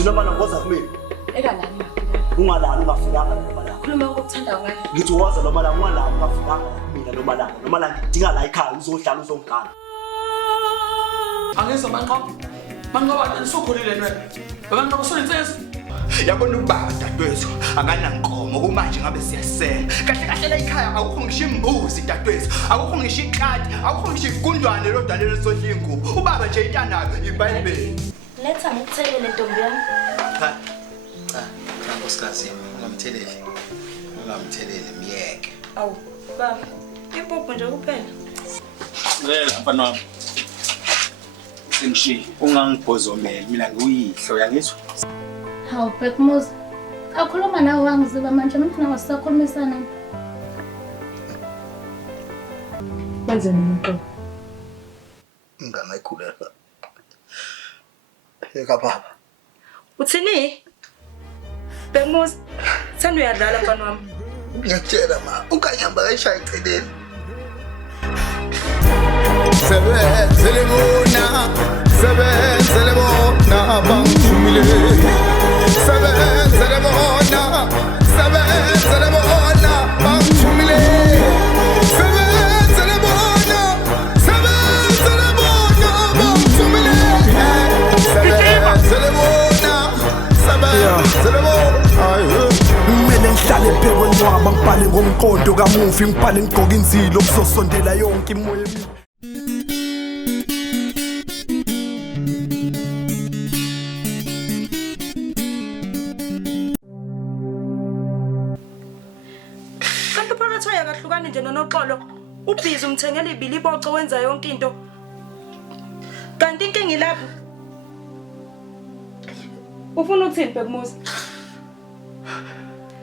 uNomalanga ngoza kumina. Ekalani. Ungalala ungafikanga noMalanga. Khuluma ukuthanda ngani? Ngithi waza noMalanga ungalala ungafikanga kumina noMalanga. Nomalanga ngidinga la ekhaya uzohlala uzongigana. Angeza uManqoba nisokhulile wena. Bebantwana usolinsesi. Yabona ubaba dadwethu akanankomo kumanje ngabe siyasela. Kahle kahle la ekhaya akukho ngisho imbuzi dadwethu. Akukho ngisho iqadi, akukho ngisho igundwane lo dalelo sodla ingubo. Ubaba nje intanayo iBhayibheli. Letha ngikuthekele ntombi yami. Cha. Nkosikazi, ungamtheleli miyeke. Awu, baba. Impuphu nje kuphela. Mfana wami. Sengishiye, ungangiphozomeli mina ngiyihlo yangizwa. Hawu Bhekumuzi. Akhuluma nawe wangiziba manje mina ngasisakhulumisana. Kwenzeni uManqoba? Ingane ayikhulelwa. Eka baba. Uthini? Bhekumuzi, sanu uyadlala mfana wami. Ngiyakutshela ma, uNkanyamba kayishaya eceleni. Sebenzele bona bangithumile. Sebenzele bona bangithumile. Sebenzele bona bangithumile. Sebenzele bona. Kumele ngihlale phekwe ncwaba ngibhale ngomqondo kamufi ngibhale ngigqoka inzilo kuzosondela yonke imoya emibi. Kanti uPhakathwayo akahlukani nje noNoxolo. Ubhizi umthengele ibili iboco wenza yonke into. Kanti inkinga ilapho. Ufuna ukuthini Bhekumuzi?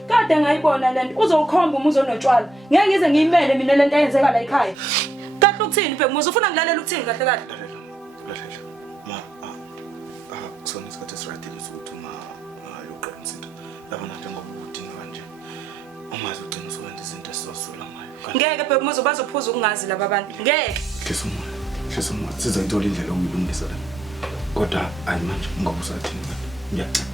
Kade ngayibona lento uzokhomba umuzo onotshwala. Ngeke ngize ngiyimele mina lento ayenzeka la ekhaya. Kahle ukuthini Bhekumuzi? Ufuna ngilalela ukuthini kahle kahle? Lalela. Ma, kusona isikhathi esiradile sokuthi uma yoqiniso. Labona njengoba udinga kanje. Umazi uqiniso wenza izinto esizosula ngayo. Ngeke Bhekumuzi bazophuza ukungazi laba bantu. Ngeke. Hlisa umoya. Siza ngithola indlela okuyilungisa la. Kodwa ayi manje ngoba usathini kanti. Ngiyacela.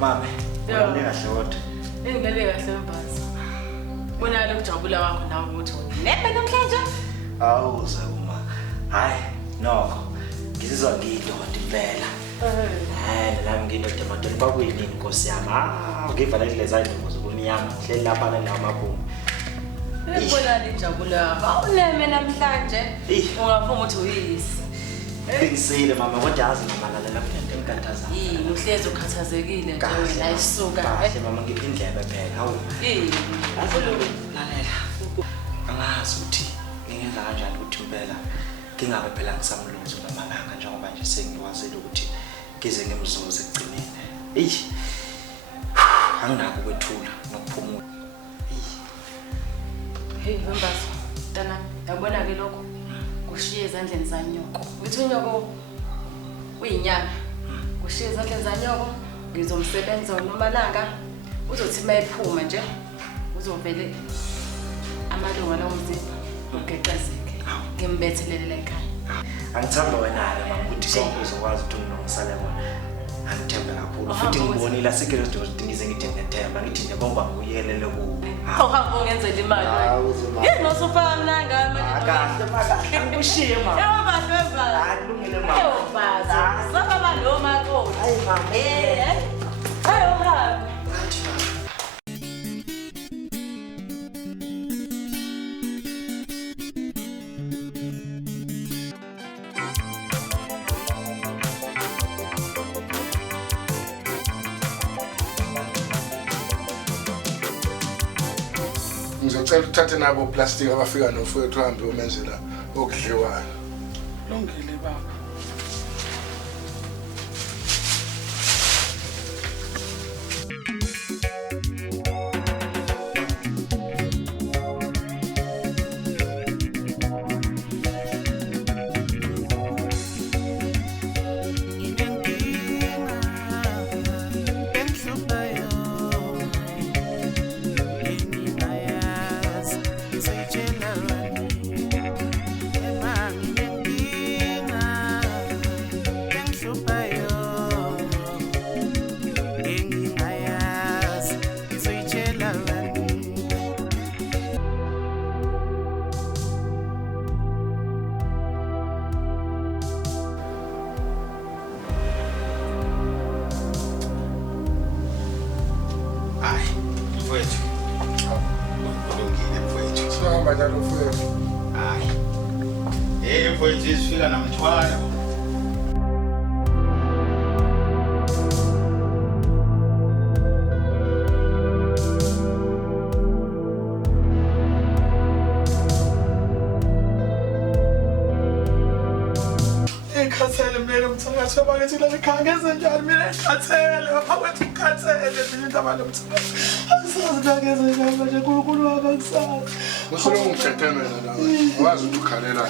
Mama, ngilale kahle kodwa. Ngilale kahle mbazi. Bonala ukujabula wakho nawe ukuthi nebe namhlanje? Awuze uma. Hayi, nokho. Ngizizwa ngiyindoda impela. Nami ngiyindoda emadolweni kwakuyini inkosi yami. Ngivala lezi izimo zokuMnyama. Hleli lapha namabhuku. Bonala injabulo yakho. Awuneme namhlanje. Ungafuma ukuthi uyisi. Ngisile mama kodwa yazi nomalalela kulento enkathaza. Uhlezi ukhathazekile nje wena ayisuka. Kahle mama ngiphi indlebe phela. Hawu. Lalela. Angazi ukuthi ngingenza kanjani ukuthi impela ngingabe phela ngisamluzo noMalanga njengoba nje sengiwazile ukuthi ngize ngimzuze egcineni. Anginako ukwethula nokuphumula. Hey Mbazi, Tana, yabona ke lokho? Kushiye ezandleni zanyoko. Uthi unyoko uyinyanga. Kushiye ezandleni zanyoko, ngizomsebenza uNomalanga. Uzothi mayiphuma nje, uzovele amalunga lomzimba ugexezeke. Ngimbethelele la ekhaya. Angithanda wena mama ukuthi sonke uzokwazi ukuthi ungilungisele wona. Angithemba kakhulu futhi ngibonile asikele ukuthi ngize ngithemba ngithi nje bomba uyelele kuwe. Awuhamba ungenzela imali wena. Yini noSphamandla manje? Akahle makahle angikushiye mama. Yebo bahle baba. Akulungile mama. Yebo bazi. Saba lo maKhosi. Hayi mama. Hayo hamba. Ngizocela uthathe nabo plastic abafika nofowethu uhambe umenzela okudliwayo. Lungile baba. uhamba njalo mfowethu. Hayi. Mfowethu isifika namthwala. Ngikhathele mina umthakathi abakithi la ekhaya ngenze njani mina ngikhathele bafawethu ngikhathele mina indaba lomthakathi angisazi ngenze njani manje uNkulunkulu wami angisazi Musolo ngithethemela la wazi ukuthi ukhalela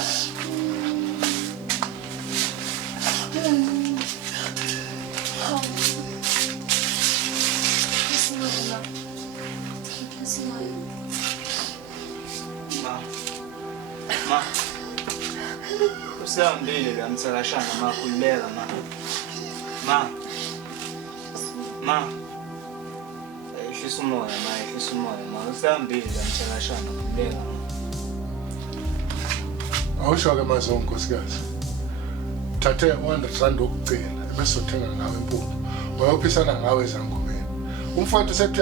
Ma usihambile la mthakashana makhululeka ma ehlisa umoya usihambile la mthakashana khululeka awusho-ke mazonke nkosikazi thathe u-100 wokugcina bese uthenga ngawe impuphu wayophisana ngawe ezangomeni umfowethu sethi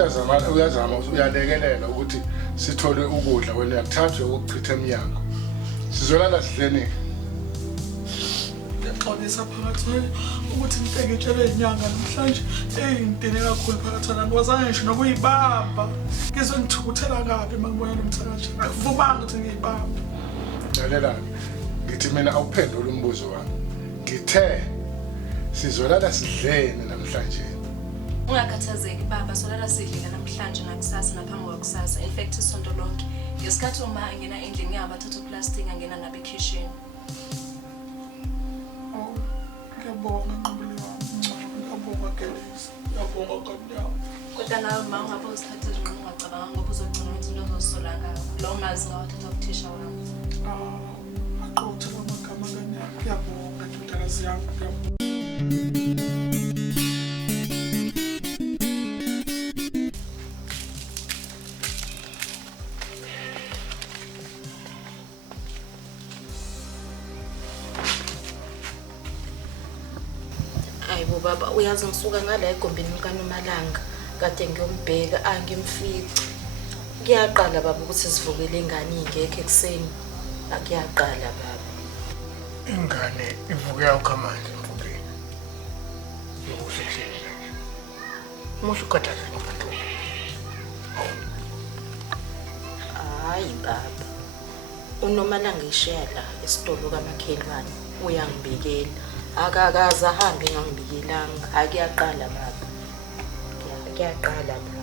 uyazama uyalekelela ukuthi sithole ukudla wena uyakuthathwe ukuchitha eminyango sizolala sidleni Ngixolisa Phakathwayo ukuthi ngiteke itshele inyanga namhlanje ngidine kakhulu Phakathwayo ngiwazange ngisho nokuyibamba ngizwe ngithukuthela kabi mangibona lo mthakathi akuvumanga ukuthi ngiyibambe lalela-ke ngithi mina awuphendule umbuzo wami ngithe sizolala sidleni namhlanje Ungakhathazeki baba solala sidlile namhlanje nakusasa naphambi kwakusasa in fact isonto lonke ngesikhathi uma ngena endlini ngiyabathatha uplastic ngena nabe kitchen ngiyabonga nqubuli wami ngiyabonga gelesi ngiyabonga kaNyama kodwa nawe uma ungabe uzithathe nje ungacabanga ngoba uzogcina ukuthi into ozosola ngayo lo mazi ngawathatha uthisha wami aqothe amagama kaNyama ngiyabonga ndodakazi yami ngiyabonga Hayibo baba uyazi ngisuka ngala egombeni likaNomalanga kade ngiyombheka angimfici ngiyaqala baba ukuthi sivukele ingane ingekho ekseni akuyaqala baba ingane ivuke yawukhamanje mfukeni yokusekuseni musho ukhathazeni abantu hayi baba uNomalanga ishiya la esitolo kamakhelwane uyangibikela akakaze ahambe ngangibikelanga akuyaqala baba akuyaqala baba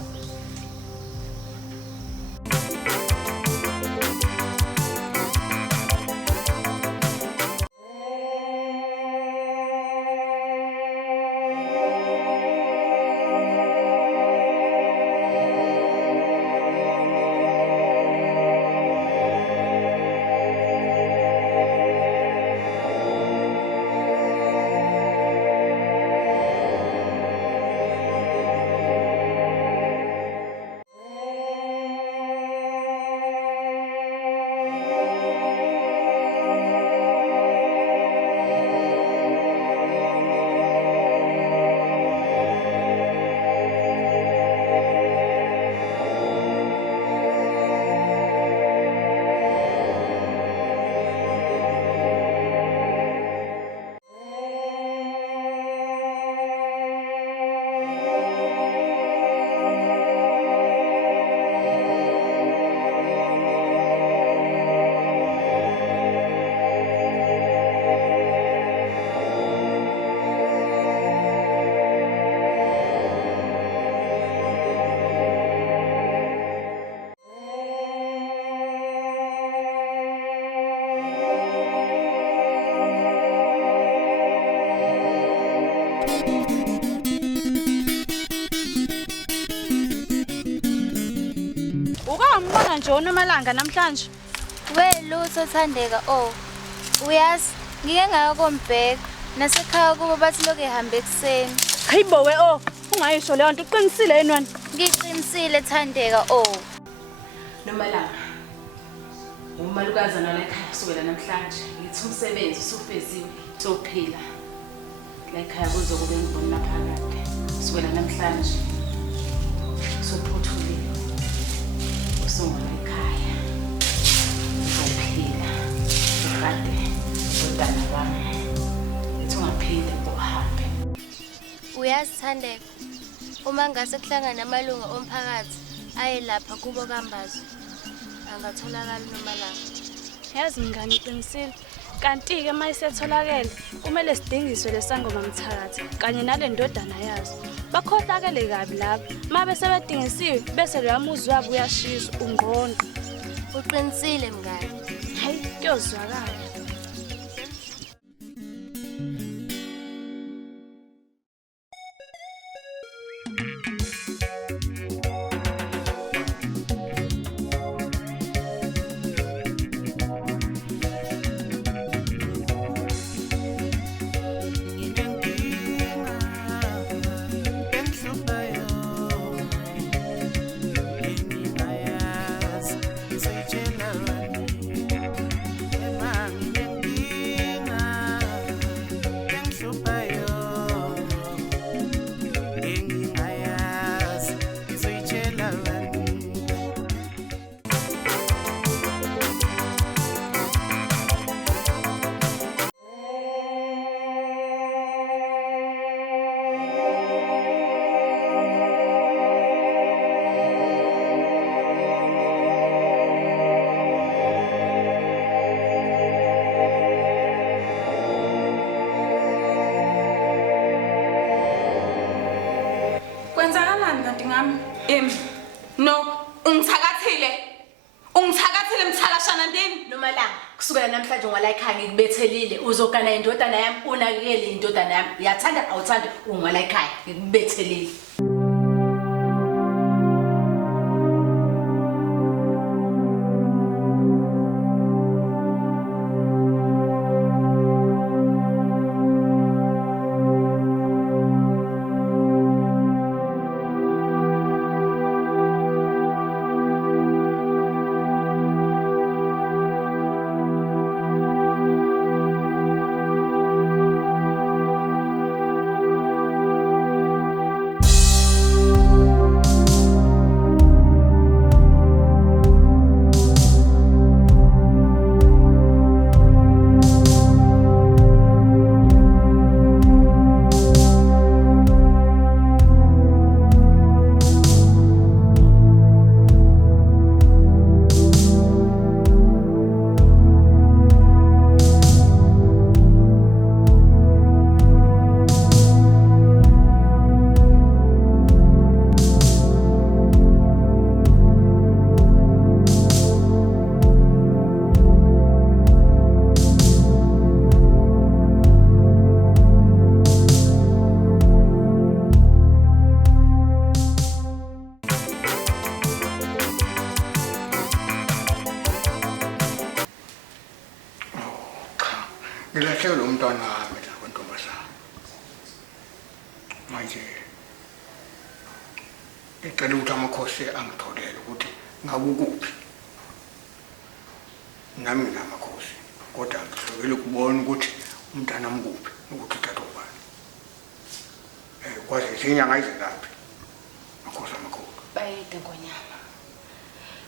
Ukambona nje uNomalanga namhlanje. Welutho Thandeka uyazi ngike ngayokombheka nasekhaya kuba bathi lokho ehamba ekseni. Hayibo we ungayisho leyo nto uqinisile yini wena? Ngiqinisile Thandeka Nomalanga umalukazana la ekhaya kusukela namhlanje ngithi umsebenzi usufeziwe sophila la ekhaya kuzokube ngibona phakade kusukela namhlanje sophuthulile usungona ekhaya Uyazithandeka. Uma ngase kuhlangana namalunga omphakathi aye lapha kubo kaMbazi angatholakala uNomalanga. Yazi mngani uqinisile. Kanti-ke uma isetholakele kumele sidingiswe lesangoma mthakathi kanye nale ndodana yazo. Bakhohlakele kabi lapha. Uma bese bedingisiwe bese lo yamuzi wabo uyashiza ungqondo. Uqinisile mngani. Hayi kuyozwakala. Kwenzakalani kanti ngami? No, ungithakathile. Ungithakathile mthalashana ndini. Nomalanga, kusukela namhlanje ngwala ekhaya ngikubethelile. Uzogana indodana yami, unakekele indodana yami. Uyathanda awuthandi ungwala ekhaya ngikubethelile. Ngilahlekelwe umntwana wami la kwentombazana. Manje ngicela ukuthi amakhosi angitholele ukuthi ngakukuphi. Nami nginamakhosi kodwa ngihlokele ukubona ukuthi umntana mkuphi ukuthi uthatha ubani. Kwazi izinyanga ezilaphi. Makhosi amakhulu. Bayede uNgonyama.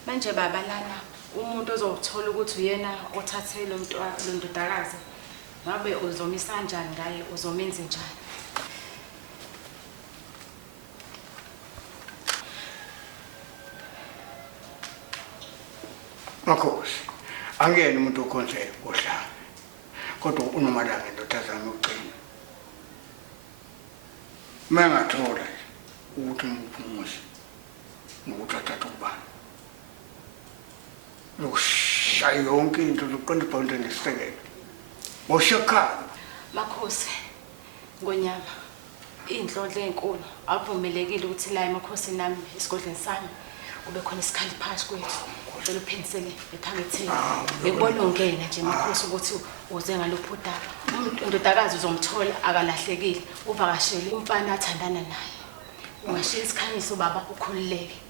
Manje baba lana umuntu ozothola ukuthi uyena othathe lo ndodakazi. Ngabe uzomisa kanjani ngaye, uzomenza njani? Makhosi, angene umuntu okhonze ohlala. Kodwa uNomalanga indodazana yokucina. Mengathola ukuthi ngiphumise nokuthi athathe ubani. Lokushaya yonke into zokuqonda ibhonde nesisekelo. Moshakala. Makhosi, uNgonyama, indlondlo enkulu akuvumelekile ukuthi la emakhosi nami esigodleni sami kube khona isikhali phakathi kwethu. Ngicela uphendisele ephaketheni. Ngibona ungena nje makhosi ukuthi uze ngalopho udaba. Indodakazi uzomthola akalahlekile. Uvakashele umfana athandana naye. Ungashiya isikhanyiso baba ukhululeke.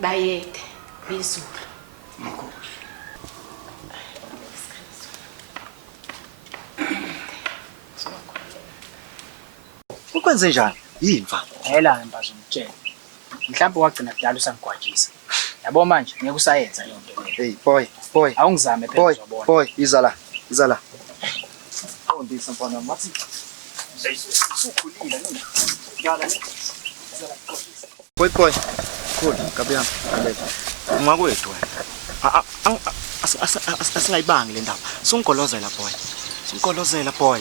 Bayede bizulu. Makhosi. Ukwenze njani? Yimva. Phela mbazo ngitshela. Mhlawumbe wagcina kudala usangigwajisa. Yabo manje ngeke usayenza into le. Hey boy. Awungizame phela uzobona. Boy, iza la. Qondisa mfana mathi. Usukhulile nina. Boy. Cool, kabiyami. Ungakwethu wena. Asingayibangi le ndaba. Sungigolozela boy. Sungigolozela boy.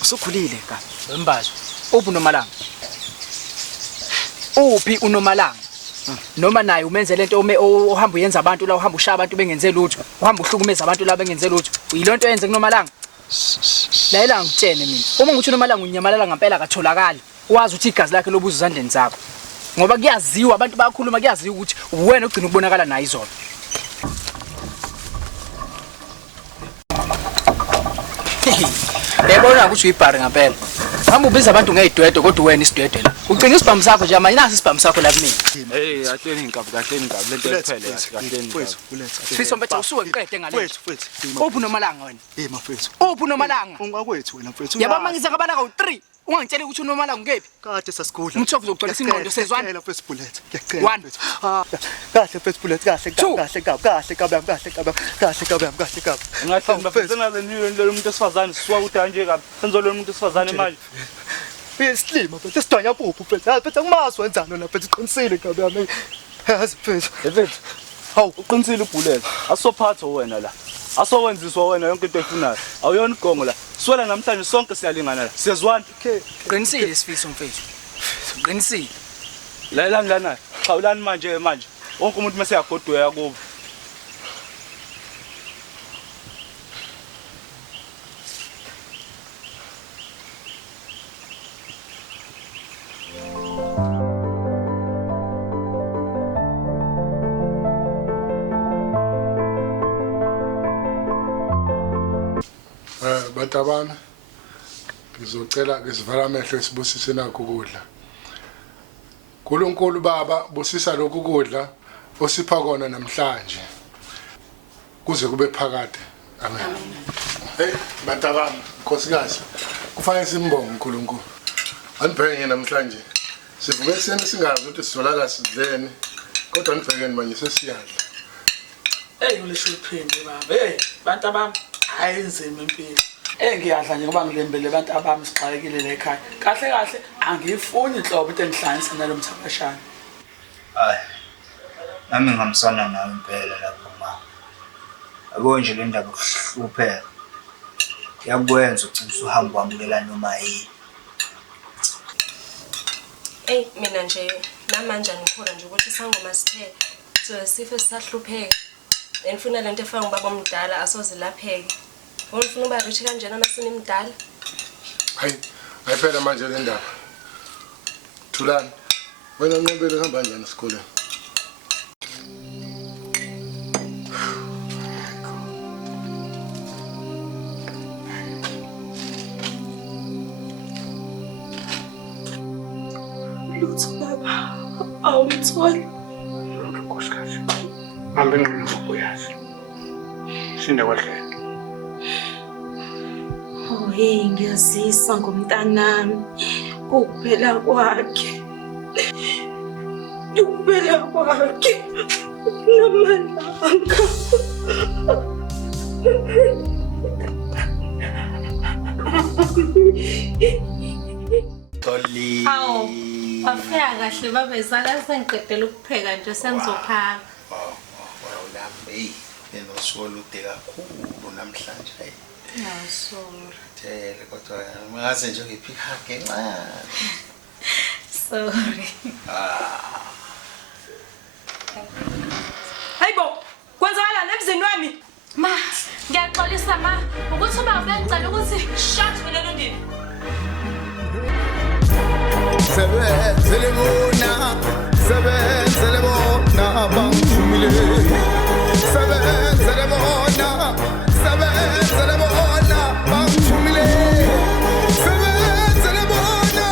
Usukhulile ka. Wembazo. Uphi uNomalanga? Uphi uNomalanga? Noma naye umenze lento ohamba uyenza abantu la uhamba ushaya abantu bengenze lutho. Uhamba uhlukumeza abantu la bengenze lutho. Uyilonto yenze kuNomalanga. Layela ngitshene mina. Uma ngithi uNomalanga unyamalala ngempela akatholakala. Wazi ukuthi igazi lakhe lobuza ezandleni zakho. Ngoba kuyaziwa abantu bayakhuluma kuyaziwa ukuthi uwena ugcina ukubonakala naye izolo. Yabona ukuthi uyibhari ngempela. Hamba ubiza abantu ngezidwedwe kodwa wena isidwedwe la. Ugcina isibhamu sakho nje manje nasi isibhamu sakho la kumina. Hey, ahleni inkabi lento ephele kahleni. Fiso mbethe usuke ngiqede ngale. Uphi uNomalanga wena? Mafethu. Uphi uNomalanga? Ungakwethu wena mfethu. Yaba mangiza kabala ka3. Ungangitshela ukuthi uNomalanga ungephi? Kade sasikudla. Umthofu uzogcwala ingqondo sezwana. Ngiyacela first bullet. Kahle first bullet kahle. Ngathi mfethu naze lo muntu esifazane sisuka kude nje kabi. Senzo lo muntu esifazane manje. Beslima mfethu sidwanya phuphu mfethu. Mfethu angimazi wenzani wena mfethu iqinisile kabi yami. Yazi mfethu. Mfethu. Hawu uqinisile ubulele. Asophatha wena la. Asowenziswa wena yonke into efunayo. Awuyona igongo la. Swela namhlanje sonke siyalingana la. Siyazwana. Qinisile isifiso mfethu. Qinisile. Layelani lana. Khawulani manje. Wonke umuntu mase yagodwa kubo. Batabana ngizocela ngisivala amehlo sibusise nakho ukudla. uNkulunkulu Baba busisa lokhu kudla osipha kona namhlanje kuze kube phakade. Amen. Hey batabana Nkosikazi kufanele simbonge uNkulunkulu. Anibheke namhlanje sivuke ekseni singazi ukuthi sizolala sidleni kodwa nibhekeni manje sesiyadla. Hey ulisho uphinde baba. Hey bantu abami ayenzima impilo. Ngiyadla nje ngoba ngilembele abantu abami sixakekile la ekhaya. Kahle angifuni inhlobo into engihlanganisa nalomthakashana. Hayi. Nami ngihambisana nawe impela lapho mama. Abo nje le ndaba ukuhlupheka. Yakwenza ukuthi uhambe wamukela noma yini. Mina nje namanje ngikhola nje ukuthi isangoma sithe so sifo sisahlupheka. Ngifuna lento efana ubaba omdala asoze lapheke. Ufuna uba rich kanjena masini mdala? Hayi, ayiphela manje le ndaba. Thulani. Wena uNombele uhamba kanjani esikoleni? Lutho baba. Awumtholi. Nkosikazi. Hambe ngikuyazi. Sinde kwahle. Hey ngiyazisa ngomntanami ukuphela kwakhe noManqoba Toli Hawu wafika kahle babezala sengiqedela ukupheka nje sengizophaka Hey enoSolo ude kakhulu namhlanje sorry Tele kodwa ngaze nje ngiphika ngencane. Sorry. Hayibo, kwenzakala nemzini wami? Ma, ngiyaxolisa ma, ukuthi uba ubengicela ukuthi shut lelo ndini. Sebenzele bona bangithumile. Sebenzele bona bangithumile. Sebenzele bona bangithumile. Sebenzele bona.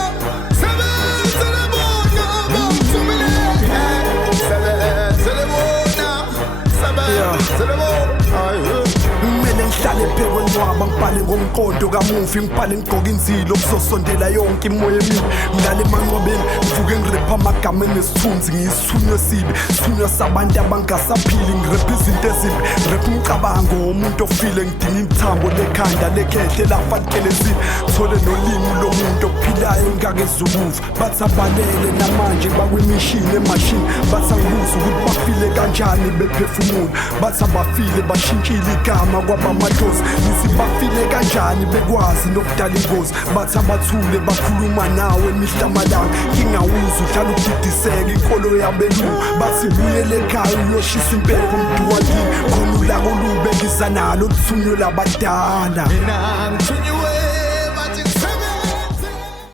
Kumele ngihlale phekwe ngiyaqwaba ngibhale ngomqondo kamufi ngibhale ngigqoka inzilo kuzosondela yonke imoya emibi ngale emanqwabeni ngivuke ngirepha amagama enesithunzi ngiyisithunywa sibi sithunywa sabantu abangasaphili ngirepha izinto ezimbi ngirepha umcabango womuntu ofile ngidinga ithambo lekhanda lekhehle lafakelezile thole nolimi lomuntu ophilayo ngakezukuva bathi abalele namanje bakwimishini emashini bathi angibuza ukuthi bafile kanjani bephefumula bathi abafile bashintshile igama kwabamadlozi nithi bafile kanjani bekwazi nokudala ingozi bathi abathule bakhuluma nawe emihla amalanga ngingawuza uhlala ukudidiseka inkolo yabelungu bathi buyele ekhaya uyoshisa impepho mntu wakini khona ulako lube ngizanalo luthunyo labadala mina ngithunywe